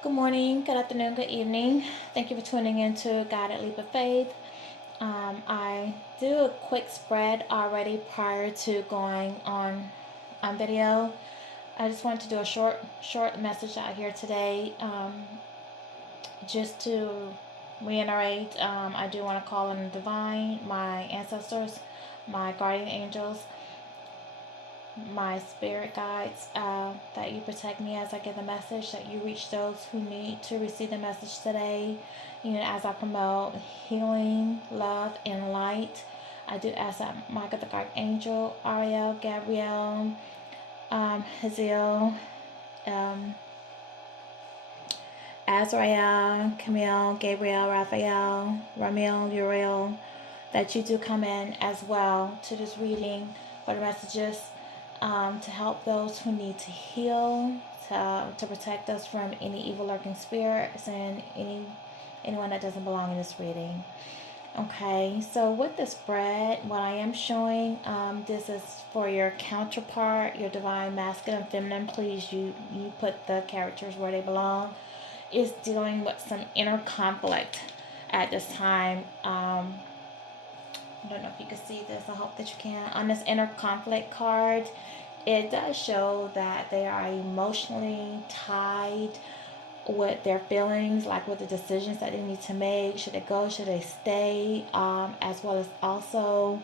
Good morning, good afternoon, good evening. Thank you for tuning in to Guided Leap of Faith. I do a quick spread already prior to going on video. I just wanted to do a short message out here today, just to reiterate. I do want to call on the divine, my ancestors, my guardian angels, my spirit guides, that you protect me as I give the message, that you reach those who need to receive the message today. As I promote healing, love, and light, I do ask that Michael the Archangel, Ariel, Gabriel, Haziel, um, Azrael, Camille, Gabriel, Raphael, Ramiel, Uriel, that you do come in as well to this reading for the messages, to help those who need to heal, to protect us from any evil lurking spirits and anyone that doesn't belong in this reading. Okay, so with the spread, what I am showing, this is for your counterpart, your divine masculine and feminine. Please, you put the characters where they belong. Is dealing with some inner conflict at this time. I don't know if you can see this. I hope that you can. On this inner conflict card, it does show that they are emotionally tied with their feelings, like with the decisions that they need to make. Should they go? Should they stay? As well as also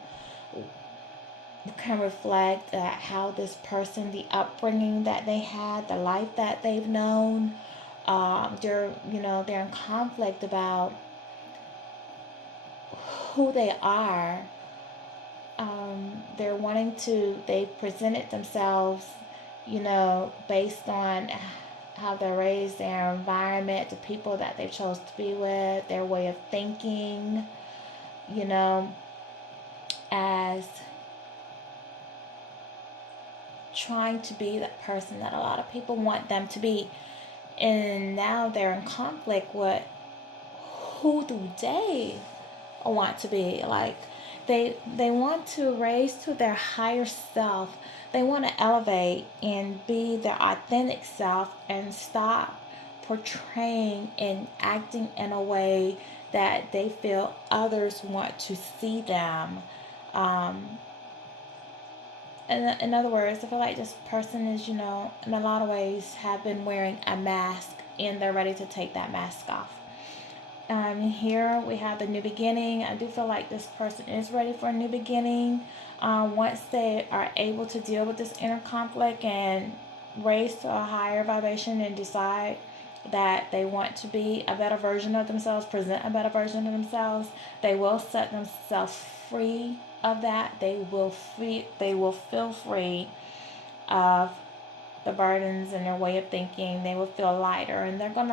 can reflect how this person, the upbringing that they had, the life that they've known. They're in conflict about who they are. They presented themselves, based on how they're raised, their environment, the people that they chose to be with, their way of thinking, as trying to be that person that a lot of people want them to be. And now they're in conflict with who do they want to be. Like, they want to raise to their higher self. They want to elevate and be their authentic self and stop portraying and acting in a way that they feel others want to see them. Um, in other words, I feel like this person is, in a lot of ways, have been wearing a mask and they're ready to take that mask off. Here we have the new beginning. I do feel like this person is ready for a new beginning. Once they are able to deal with this inner conflict and raise to a higher vibration and decide that they want to be a better version of themselves, present a better version of themselves, they will set themselves free of that. They will feel free of the burdens and their way of thinking. They will feel lighter, and they're going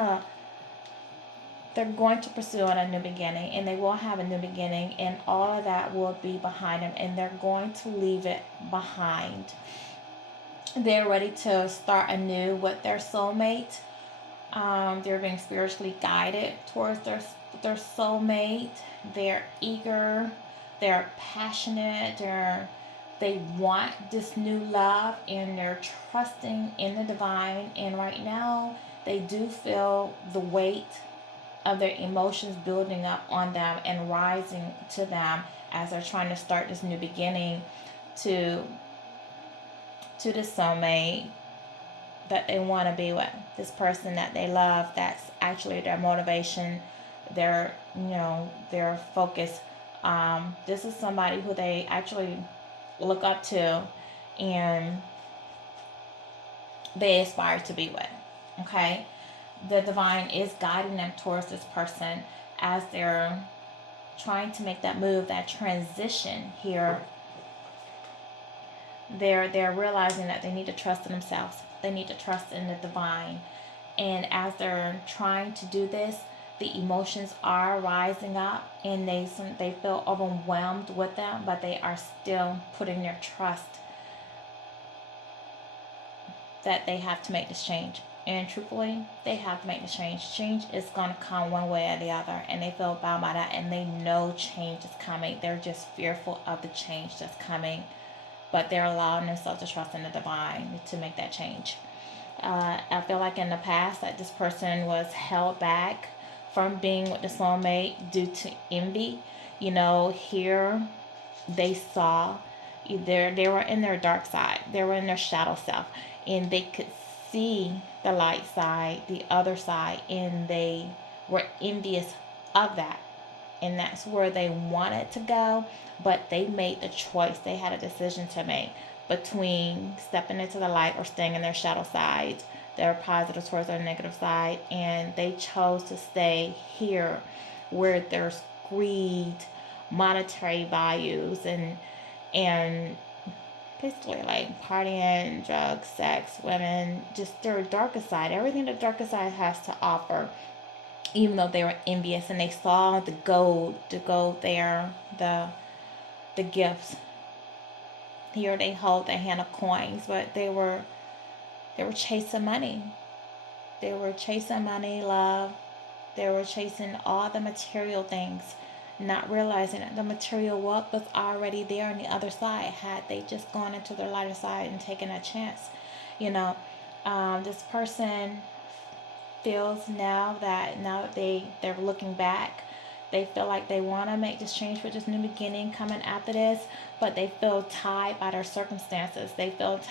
to pursue a new beginning, and they will have a new beginning, and all of that will be behind them, and they're going to leave it behind. They're ready to start anew with their soulmate. They're being spiritually guided towards their soulmate. They're eager. They're passionate. They want this new love, and they're trusting in the divine. And right now, they do feel the weight of their emotions building up on them and rising to them as they're trying to start this new beginning to the soulmate that they want to be with, this person that they love, that's actually their motivation, their focus. This is somebody who they actually look up to and they aspire to be with. Okay, the divine is guiding them towards this person as they're trying to make that move, that transition here. They're realizing that they need to trust in themselves. They need to trust in the divine. And as they're trying to do this, the emotions are rising up and they feel overwhelmed with them, but they are still putting their trust that they have to make this change. And truthfully, they have to make the change. Change is going to come one way or the other, and they feel bound by that, and they know change is coming. They're just fearful of the change that's coming, but they're allowing themselves to trust in the divine to make that change. I feel like in the past that this person was held back from being with the soulmate due to envy. Here they saw either they were in their dark side, they were in their shadow self, and they could see the light side, the other side, and they were envious of that. And that's where they wanted to go, but they made the choice. They had a decision to make between stepping into the light or staying in their shadow side, their positive towards their negative side, and they chose to stay here where there's greed, monetary values, and basically like partying, drugs, sex, women, just their darker side, everything the darker side has to offer. Even though they were envious and they saw the gold there, the gifts. Here they hold their hand of coins, but they were chasing money. They were chasing money, love. They were chasing all the material things, not realizing that the material wealth was already there on the other side had they just gone into their lighter side and taken a chance. You know, this person feels now that they're looking back, they feel like they want to make this change with this new beginning coming after this, but they feel tied by their circumstances. They feel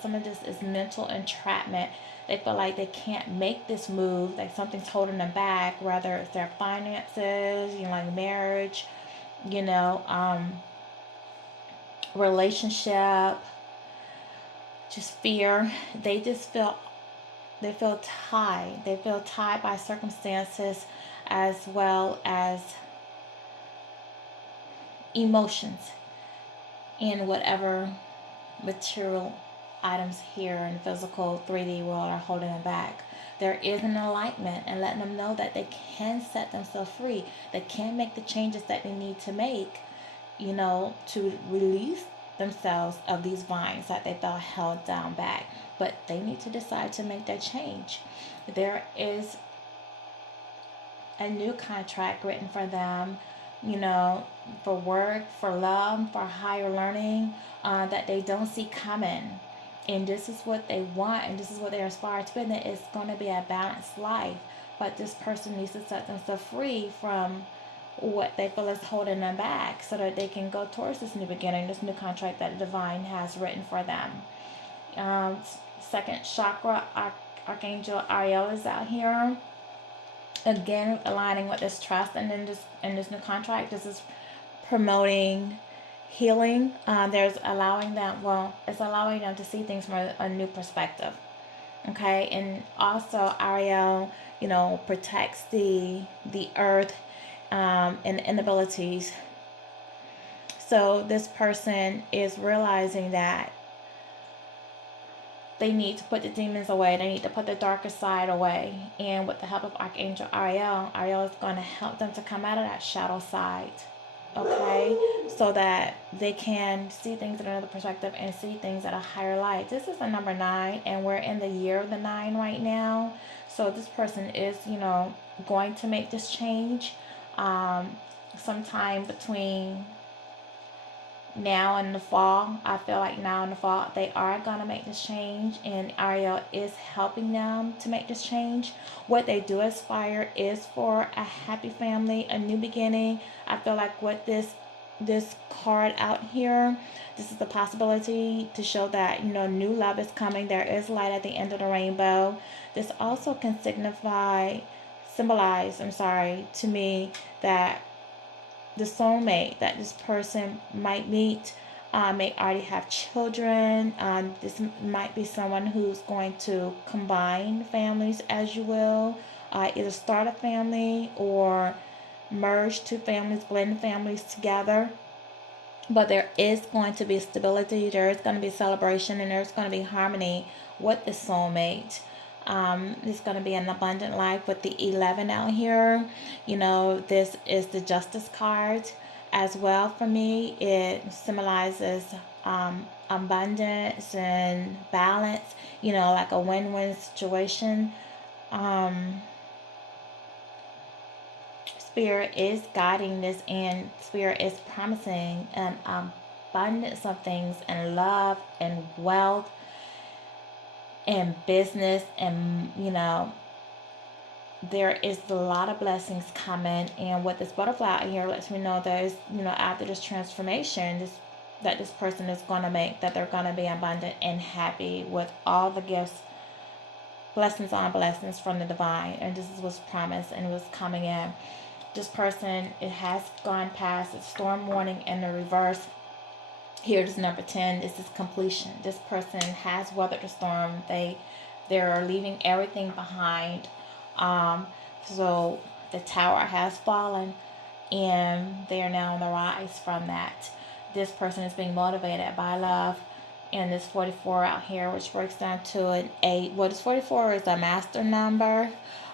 some of this is mental entrapment. They feel like they can't make this move, like something's holding them back, whether it's their finances, like marriage, you know, relationship, just fear. They feel tied. They feel tied by circumstances as well as emotions in whatever material items here in the physical 3D world are holding them back. There is an alignment and letting them know that they can set themselves free. They can make the changes that they need to make, to release themselves of these vines that they felt held down back. But they need to decide to make that change. There is a new contract written for them, for work, for love, for higher learning, that they don't see coming. And this is what they want, and this is what they aspire to be, and it's going to be a balanced life. But this person needs to set themselves free from what they feel is holding them back so that they can go towards this new beginning, this new contract that the divine has written for them. Um, Second chakra, Archangel Ariel is out here. Again, aligning with this trust and in this new contract. This is promoting healing. There's allowing them. Well, it's allowing them to see things from a new perspective. Okay, and also Ariel, protects the earth, and the inabilities. So this person is realizing that they need to put the demons away. They need to put the darker side away. And with the help of Archangel Ariel is going to help them to come out of that shadow side. Okay? So that they can see things in another perspective and see things at a higher light. This is the number 9, and we're in the year of the 9 right now. So this person is, going to make this change sometime between now in the fall. I feel like now in the fall they are going to make this change, and Ariel is helping them to make this change. What they do aspire is for a happy family, a new beginning. I feel like with this card out here, this is the possibility to show that new love is coming. There is light at the end of the rainbow. This also can symbolize to me that the soulmate that this person might meet may already have children. This might be someone who's going to combine families, as you will, either start a family or merge two families, blend families together. But there is going to be stability, there is going to be celebration, and there's going to be harmony with the soulmate. It's going to be an abundant life with the 11 out here. This is the Justice card as well for me. It symbolizes abundance and balance, like a win-win situation. Spirit is guiding this, and Spirit is promising an abundance of things and love and wealth in business, and there is a lot of blessings coming. And what this butterfly out here lets me know, there is, after this transformation, this person is going to make, that they're going to be abundant and happy with all the gifts, blessings on blessings from the divine. And this is what's promised and what's coming in. This person, it has gone past its storm warning in the reverse. Here is number 10. This is completion. This person has weathered the storm. They're leaving everything behind. So the tower has fallen, and they are now on the rise from that. This person is being motivated by love. And this 44 out here, which breaks down to an 8. Well, this 44 is a master number.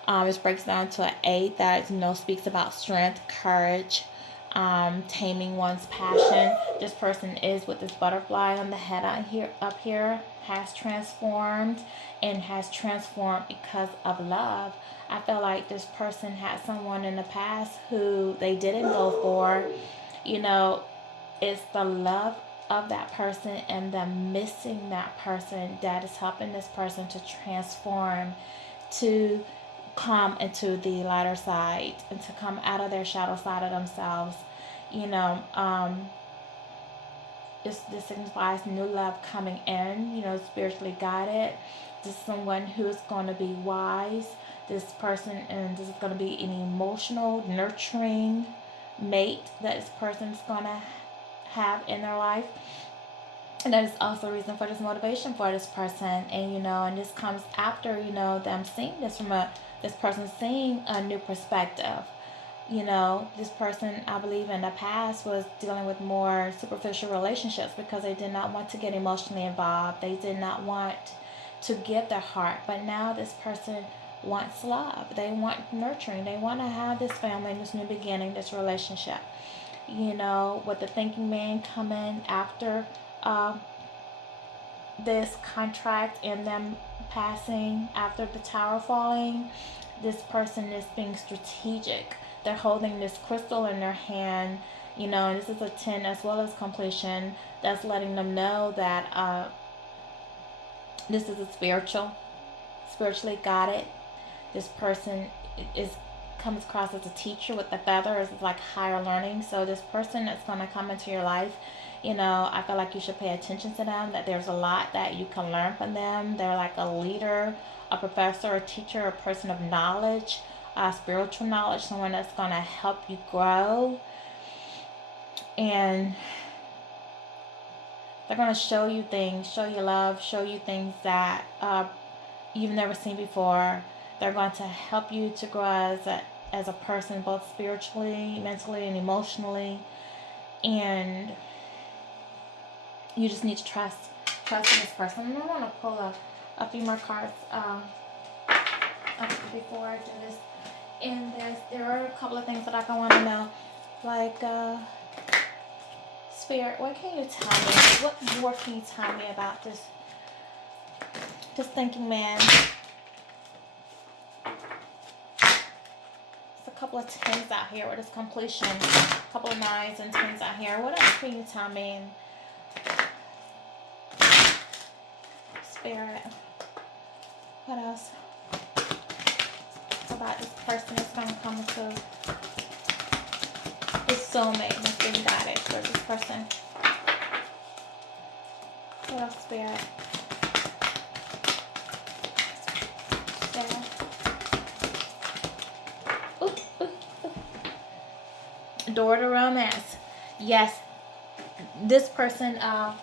It breaks down to an 8 that speaks about strength, courage, taming one's passion. This person is with this butterfly on the head up here, has transformed, and has transformed because of love. I feel like this person had someone in the past who they didn't go for. It's the love of that person and them missing that person that is helping this person to transform, to come into the lighter side, and to come out of their shadow side of themselves. This signifies new love coming in, spiritually guided. This is someone who is going to be wise. This person, and this is going to be an emotional, nurturing mate that this person is going to have in their life. And that is also a reason for this motivation for this person. And this comes after them seeing this from this person seeing a new perspective. This person, I believe, in the past was dealing with more superficial relationships because they did not want to get emotionally involved. They did not want to give their heart. But now this person wants love. They want nurturing. They want to have this family, this new beginning, this relationship. With the thinking man coming after this contract and them passing after the tower falling, this person is being strategic. They're holding this crystal in their hand, and this is a 10 as well as completion. That's letting them know that this is a spiritually guided. This person comes across as a teacher with the feathers. It's like higher learning. So this person that's going to come into your life, I feel like you should pay attention to them, that there's a lot that you can learn from them. They're like a leader, a professor, a teacher, a person of knowledge, spiritual knowledge, someone that's going to help you grow. And they're going to show you things, show you love, show you things that you've never seen before. They're going to help you to grow as a person, both spiritually, mentally, and emotionally. And you just need to trust in this person. And I want to pull a few more cards before I do this. And there are a couple of things that I want to know, like Spirit. What can you tell me? What more can you tell me about this thinking man? A couple of 10s out here with this completion, a couple of 9s and 10s out here. What else can you tell me? Spirit, what else about this person that's going to come to his soulmate that's being guided for this person? What else, Spirit? Door to romance. Yes, this person, a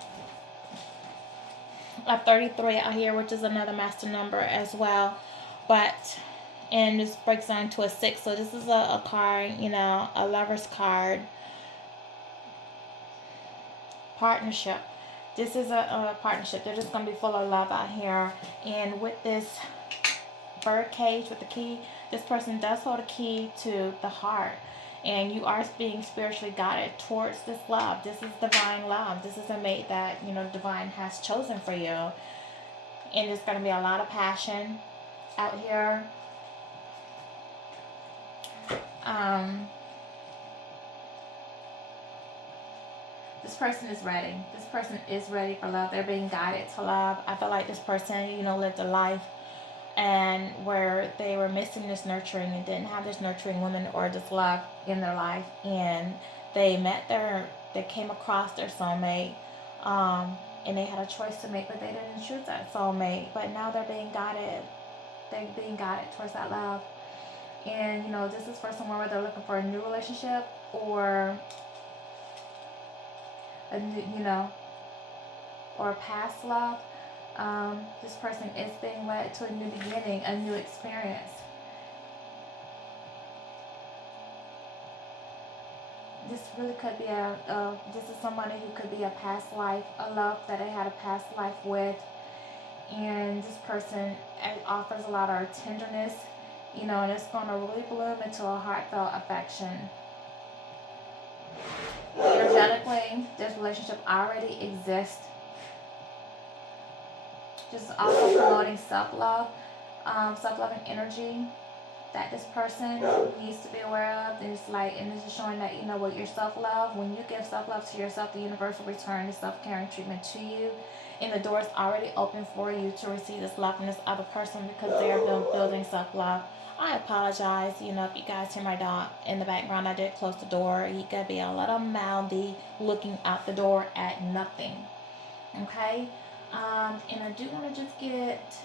33 out here, which is another master number as well, and this breaks down to a 6. So this is a card, a lover's card. Partnership. This is a partnership. They're just going to be full of love out here. And with this bird cage with the key, this person does hold a key to the heart. And you are being spiritually guided towards this love. This is divine love. This is a mate that, divine has chosen for you. And there's going to be a lot of passion out here. This person is ready. This person is ready for love. They're being guided to love. I feel like this person, lived a life and where they were missing this nurturing and didn't have this nurturing woman or this love in their life, and they came across their soulmate, and they had a choice to make, but they didn't choose that soulmate. But now they're being guided. They're being guided towards that love. And this is for someone where they're looking for a new relationship or a new, or a past love. This person is being led to a new beginning, a new experience. This really could be this is somebody who could be a past life, a love that they had a past life with. And this person offers a lot of tenderness, and it's going to really bloom into a heartfelt affection. Energetically, this relationship already exists. Just also promoting self-love, self-loving energy that this person needs to be aware of. And this is showing that, with your self-love, when you give self-love to yourself, the universe will return the self-caring treatment to you. And the door is already open for you to receive this love from this other person because they are building self-love. I apologize, if you guys hear my dog in the background. I did close the door. He could be a little mouthy looking out the door at nothing. Okay? And I do want to just get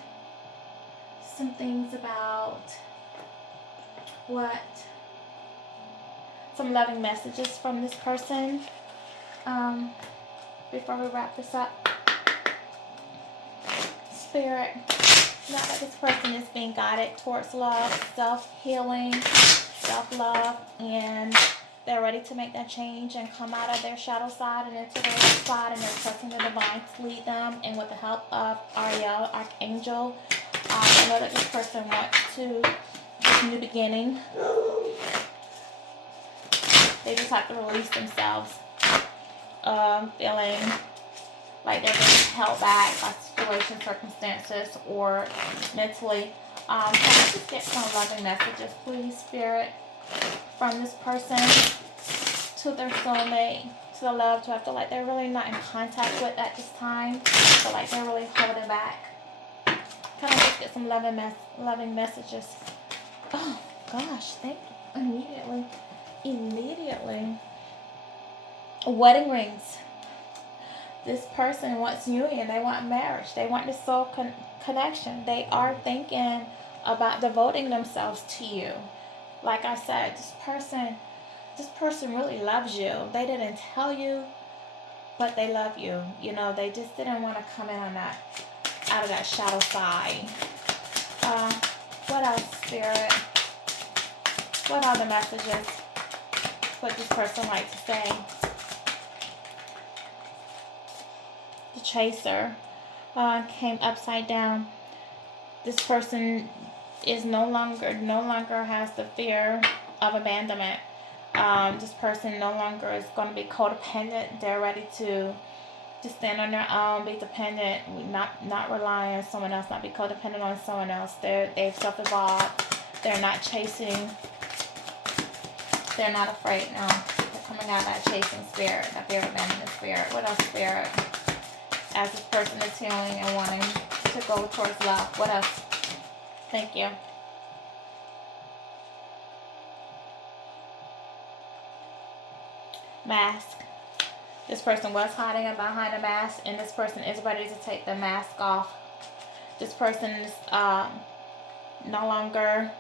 some things about some loving messages from this person before we wrap this up. Spirit, now that this person is being guided towards love, self-healing, self-love, and they're ready to make that change and come out of their shadow side and into their light side, and they're trusting the divine to lead them. And with the help of Ariel, Archangel, I know that this person wants this new beginning. They just have to release themselves, feeling like they're being held back by situations, circumstances, or mentally. Can I just get some loving messages, please, Spirit, from this person to their soulmate, to the loved who I feel like they're really not in contact with at this time. I feel like they're really holding back. Can I just get some loving messages? Oh, gosh, thank you. Immediately. Wedding rings. This person wants union. They want marriage. They want the soul connection. They are thinking about devoting themselves to you. Like I said, this person really loves you. They didn't tell you, but they love you. They just didn't want to come in on out of that shadow side. What else, Spirit? What are the messages? What this person like to say? The Chaser came upside down. This person is no longer has the fear of abandonment. This person no longer is going to be codependent. They're ready to stand on their own, be dependent, not rely on someone else, not be codependent on someone else. They've self-evolved. They're not chasing. They're not afraid now. They're coming out of that chasing spirit, that fear of abandonment spirit. What else, Spirit? As this person is healing and wanting to go towards love. What else? Thank you. Mask. This person was hiding behind a mask, and this person is ready to take the mask off. This person is no longer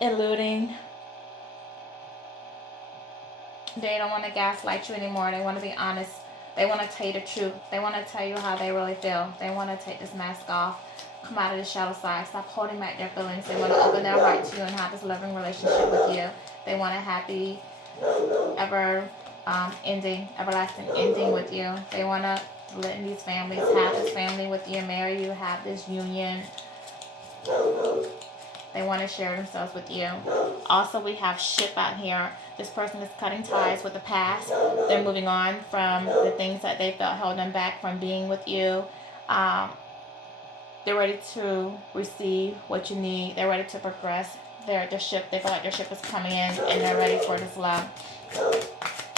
eluding. They don't want to gaslight you anymore. They want to be honest. They want to tell you the truth. They want to tell you how they really feel. They want to take this mask off, come out of the shadow side, stop holding back their feelings. They want to open their heart to you and have this loving relationship with you. They want a happy, everlasting ending with you. They want to live in these families, have this family with you, marry you, have this union. They want to share themselves with you. Also, we have ship out here. This person is cutting ties with the past. They're moving on from the things that they felt held them back from being with you. They're ready to receive what you need. They're ready to progress. They feel like their ship is coming in, and they're ready for this love.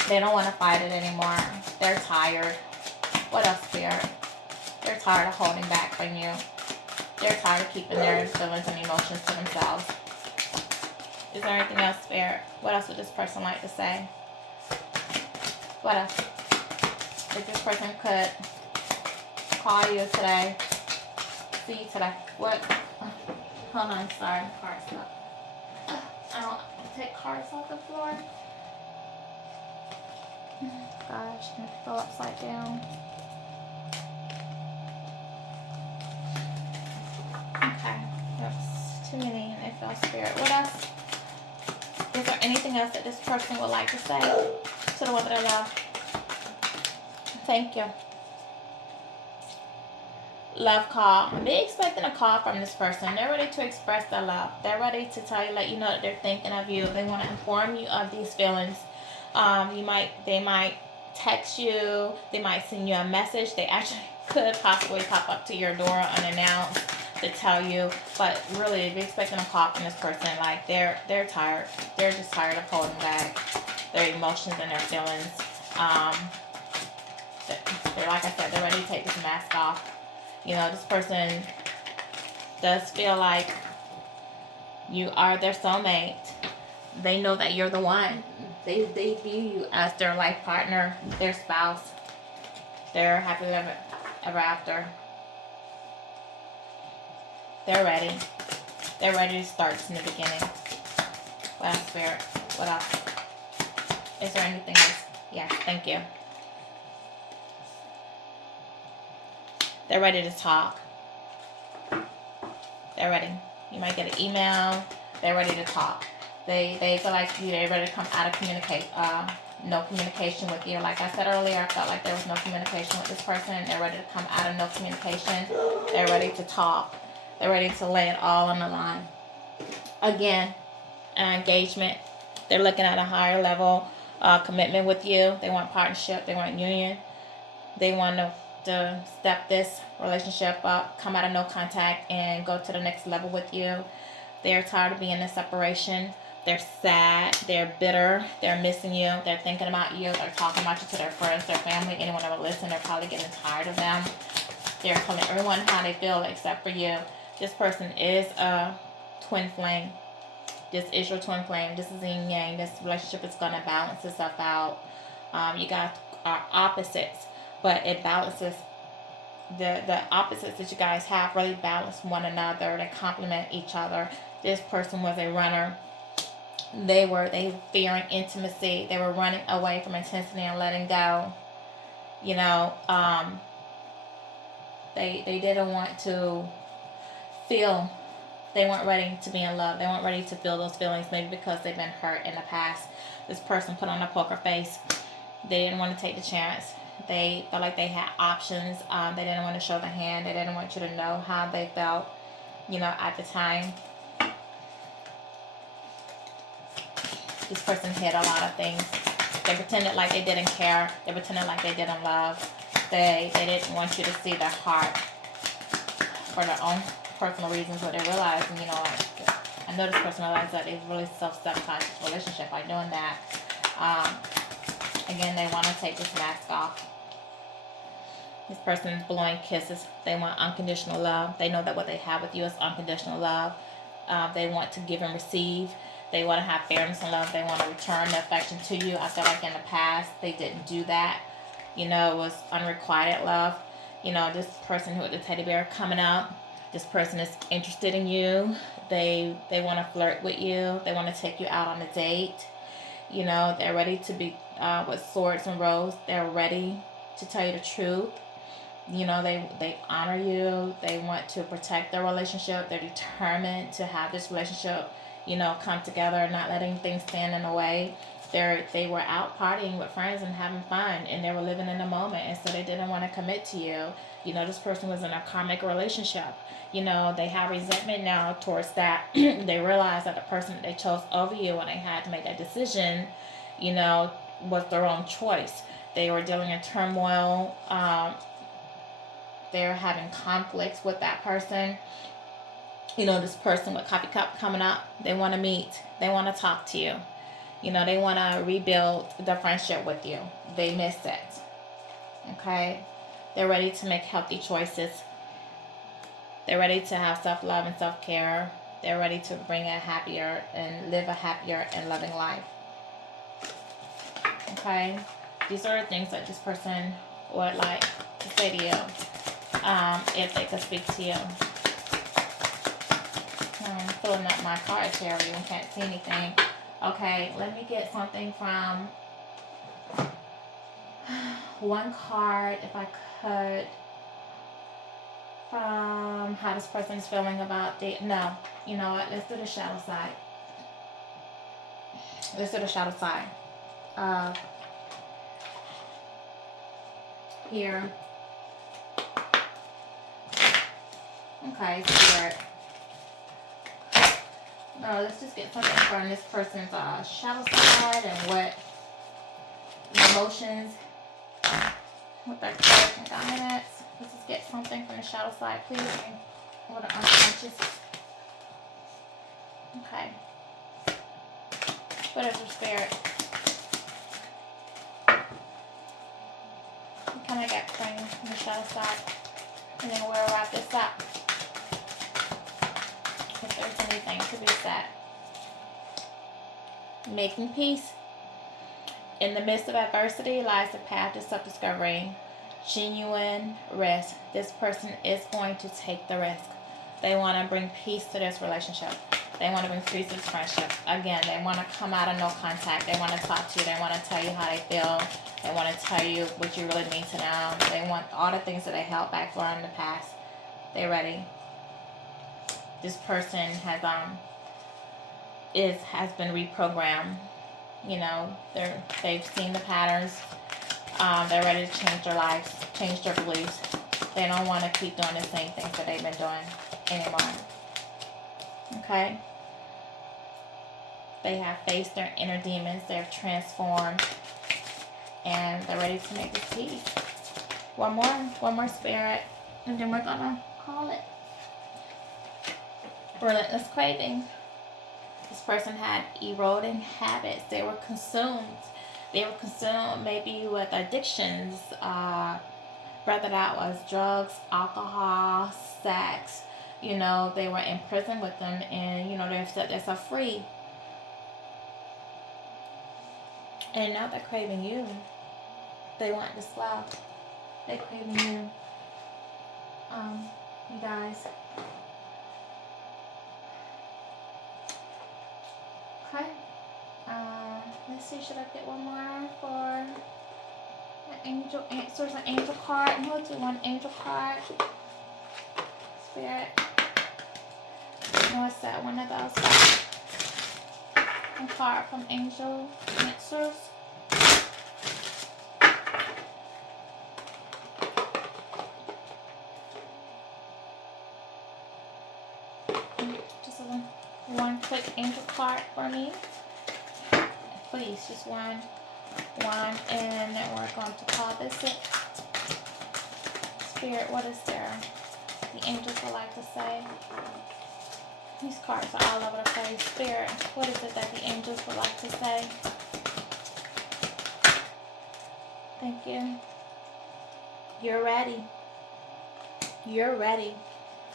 They don't want to fight it anymore. They're tired. What else, Spirit? They're tired of holding back from you. They're tired of keeping their feelings and emotions to themselves. Is there anything else, Spirit? What else would this person like to say? What else? If this person could call you today, see you today. What? Hold on, sorry, cards up. I don't take cards off the floor. Gosh, I'm gonna go upside down. Okay, that's too many. I feel Spirit. What else? Is there anything else that this person would like to say to the one that I love? Thank you. Love call. Be expecting a call from this person. They're ready to express their love. They're ready to tell you, let you know that they're thinking of you. They want to inform you of these feelings. They might text you. They might send you a message. They actually could possibly pop up to your door unannounced to tell you. But really, be expecting a call from this person. Like they're tired. They're just tired of holding back their emotions and their feelings. They're, like I said, they're ready to take this mask off. You know, this person does feel like you are their soulmate. They know that you're the one. They view you as their life partner, their spouse. They're happy ever after. They're ready. They're ready to start from the beginning. What else, Spirit? What else? Is there anything else? Yes, thank you. They're ready to talk. They're ready. You might get an email. They're ready to talk. They feel like they're ready to come out of no communication with you. Like I said earlier, I felt like there was no communication with this person. They're ready to come out of no communication. They're ready to talk. They're ready to lay it all on the line. Again, an engagement. They're looking at a higher level commitment with you. They want partnership. They want union. They want to step this relationship up, come out of no contact, and go to the next level with you. They're tired of being in a separation. They're sad. They're bitter. They're missing you. They're thinking about you. They're talking about you to their friends, their family, anyone that will listen. They're probably getting tired of them. They're telling everyone how they feel except for you. This person is a twin flame. This is your twin flame. This is yin yang. This relationship is going to balance itself out. You guys are opposites, but it balances. The opposites that you guys have really balance one another. They complement each other. This person was a runner. They were fearing intimacy. They were running away from intensity and letting go. You know, they didn't want to feel. They weren't ready to be in love. They weren't ready to feel those feelings, maybe because they've been hurt in the past. This person put on a poker face. They didn't want to take the chance. They felt like they had options. They didn't want to show the hand. They didn't want you to know how they felt, you know, at the time. This person hid a lot of things. They pretended like they didn't care. They pretended like they didn't love. They didn't want you to see their heart for their own personal reasons, but they realized, you know, I know this person realized that they really self-sabotaged this relationship by doing that. Again, they want to take this mask off. This person is blowing kisses. They want unconditional love. They know that what they have with you is unconditional love. They want to give and receive. They want to have fairness and love. They want to return the affection to you. I feel like in the past, they didn't do that. You know, it was unrequited love. You know, this person who with the teddy bear coming up, this person is interested in you. They want to flirt with you. They want to take you out on a date. You know, they're ready to be with swords and roses. They're ready to tell you the truth. You know, they honor you. They want to protect their relationship. They're determined to have this relationship, you know, come together, not letting things stand in the way. They were out partying with friends and having fun, and they were living in the moment, and so they didn't want to commit to you. You know, this person was in a karmic relationship. You know, they have resentment now towards that. They realize that the person that they chose over you when they had to make that decision, you know, was their own choice. They were dealing in turmoil. They're having conflicts with that person. You know, this person with coffee cup coming up, they want to meet. They want to talk to you. You know, they want to rebuild the friendship with you. They miss it. Okay? They're ready to make healthy choices. They're ready to have self-love and self-care. They're ready to bring a happier and live a happier and loving life. Okay? These are the things that this person would like to say to you if they could speak to you. I'm filling up my cards here. You can't see anything. Okay, let me get something from one card, if I could, from how this person's feeling about the, no, you know what, let's do the shadow side. Let's do the shadow side. Here. Okay, Spirit. No, let's just get something from this person's shadow side and what emotions, what their courage and dominance. Let's just get something from the shadow side, please. What the unconscious. Okay. What is your Spirit? What can I get from the shadow side? And then we'll wrap this up. If there's anything to be said. Making peace. In the midst of adversity lies the path to self-discovery. Genuine risk. This person is going to take the risk. They want to bring peace to this relationship. They want to bring peace to this friendship. Again, they want to come out of no contact. They want to talk to you. They want to tell you how they feel. They want to tell you what you really mean to them. They want all the things that they held back for in the past. They're ready. This person has been reprogrammed. You know, they've seen the patterns. They're ready to change their lives, change their beliefs. They don't want to keep doing the same things that they've been doing anymore. Okay? They have faced their inner demons. They're transformed. And they're ready to make this peace. One more Spirit. And then we're going to call it. Relentless craving. This person had eroding habits. They were consumed. They were consumed maybe with addictions. Whether that was drugs, alcohol, sex. You know, they were in prison with them. And, you know, they've set themselves free. And now they're craving you. They want this love. They're craving you. You guys. Okay. Let's see, should I get one more for an angel answers, an angel card? And we'll do one angel card. Spirit. What's that? One of those. One card from Angel Answers. Just one quick angel card for me. Please, just one, and then we're going to call this it. Spirit, what is there? The angels would like to say. These cards are all over the place. Spirit, what is it that the angels would like to say? Thank you. You're ready. You're ready.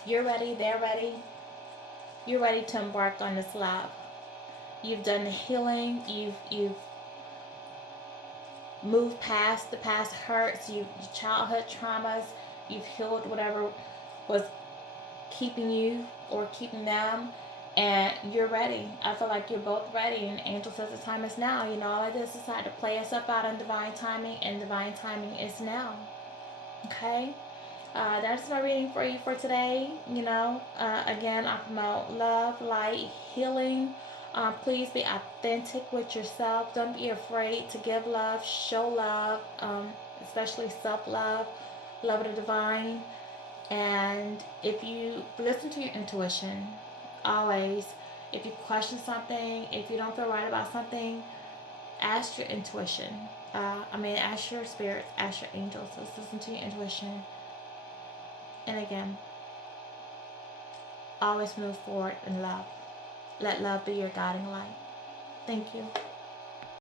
You're ready. They're ready. You're ready to embark on this love. You've done the healing. You've moved past the past hurts. Your childhood traumas. You've healed whatever was keeping you or keeping them, and you're ready. I feel like you're both ready, and Angel says the time is now. You know, all of this is had to play us up out in divine timing, and divine timing is now. Okay? That's my reading for you for today. You know, again, I promote love, light, healing. Please be authentic with yourself. Don't be afraid to give love, show love, especially self-love, love of the divine. And if you listen to your intuition, always, if you question something, if you don't feel right about something, ask your intuition. Ask your spirits, ask your angels. Let's listen to your intuition. And again, always move forward in love. Let love be your guiding light. Thank you.